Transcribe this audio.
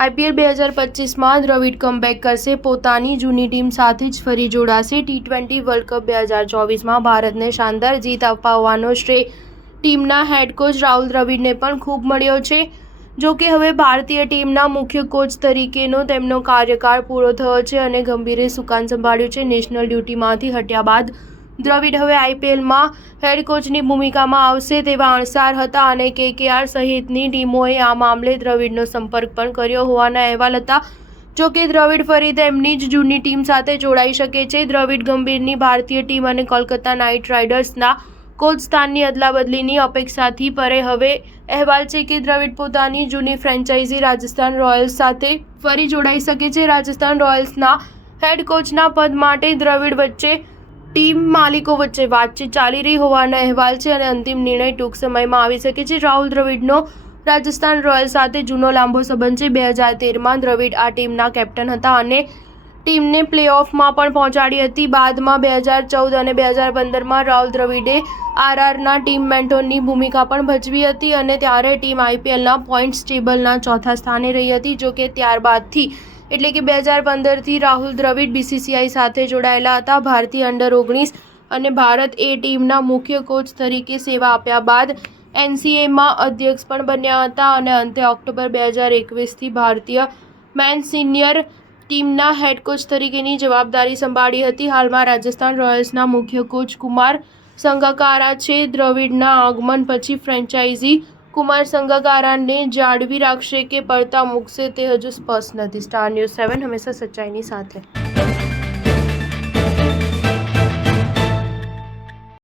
IPL 2025માં Dravida comeback કરશે, પોતાની જૂની ટીમ સાથે જ ફરી જોડાશે। ટી20 વર્લ્ડ કપ 2024માં ભારતને શાનદાર જીત અપાવવાનો શ્રેય ટીમના હેડ કોચ રાહુલ દ્રવિડને પણ ખૂબ મળ્યો છે। જો કે હવે ભારતીય ટીમના મુખ્ય કોચ તરીકેનો તેમનો કાર્યકાળ પૂરો થયો છે અને ગંભીરે સુકાન સંભાળ્યું છે। નેશનલ ડ્યુટીમાંથી હટ્યા બાદ દ્રવિડ હવે આઈપીએલમાં હેડ કોચની ભૂમિકામાં આવશે તેવા અણસાર હતા અને કેકેઆર સહિતની ટીમોએ આ મામલે દ્રવિડનો સંપર્ક પણ કર્યો હોવાના અહેવાલ હતા। જો કે દ્રવિડ ફરી તેમની જ જૂની ટીમ સાથે જોડાઈ શકે છે। દ્રવિડ ગંભીરની ભારતીય ટીમ અને કોલકાતા નાઇટ રાઇડર્સના કોચ સ્થાનની અદલાબદલીની અપેક્ષાથી પરે હવે અહેવાલ છે કે દ્રવિડ પોતાની જૂની ફ્રેન્ચાઇઝી રાજસ્થાન રોયલ્સ સાથે ફરી જોડાઈ શકે છે। રાજસ્થાન રોયલ્સના હેડ કોચના પદ માટે દ્રવિડ વચ્ચે ટીમ માલિકો વચ્ચે વાતચીત ચાલી રહી હોવાના અહેવાલ છે અને અંતિમ નિર્ણય ટૂંક સમયમાં આવી શકે છે। રાહુલ દ્રવિડનો રાજસ્થાન રોયલ્સ સાથે જૂનો લાંબો સંબંધ છે। 2013માં દ્રવિડ આ ટીમના કેપ્ટન હતા અને ટીમને પ્લેઓફમાં પણ પહોંચાડી હતી। બાદમાં 2014 અને 2015માં રાહુલ દ્રવિડે આરઆરના ટીમ મેન્ટોરની ભૂમિકા પણ ભજવી હતી અને ત્યારે ટીમ આઈપીએલના પોઇન્ટ્સ ટેબલના ચોથા સ્થાને રહી હતી। જો કે ત્યારબાદથી એટલે કે 2015થી રાહુલ દ્રવિડ બીસીસીઆઈ સાથે જોડાયેલા હતા। ભારતીય અંડર-19 અને ભારત એ ટીમના મુખ્ય કોચ તરીકે સેવા આપ્યા બાદ એનસીએમાં અધ્યક્ષ પણ બન્યા હતા અને અંતે ઓક્ટોબર 2021થી ભારતીય મેન્સ સિનિયર ટીમના હેડ કોચ તરીકેની જવાબદારી સંભાળી હતી। હાલમાં રાજસ્થાન રોયલ્સના મુખ્ય કોચ કુમાર સંગાકારા છે। દ્રવિડના આગમન પછી ફ્રેન્ચાઇઝી કુમાર સંગાકારાને જાળવી રાખશે કે પડતા મૂકશે તે હજુ સ્પષ્ટ નથી। સ્ટાર ન્યૂઝ 7 હંમેશા સચ્ચાઈની સાથે।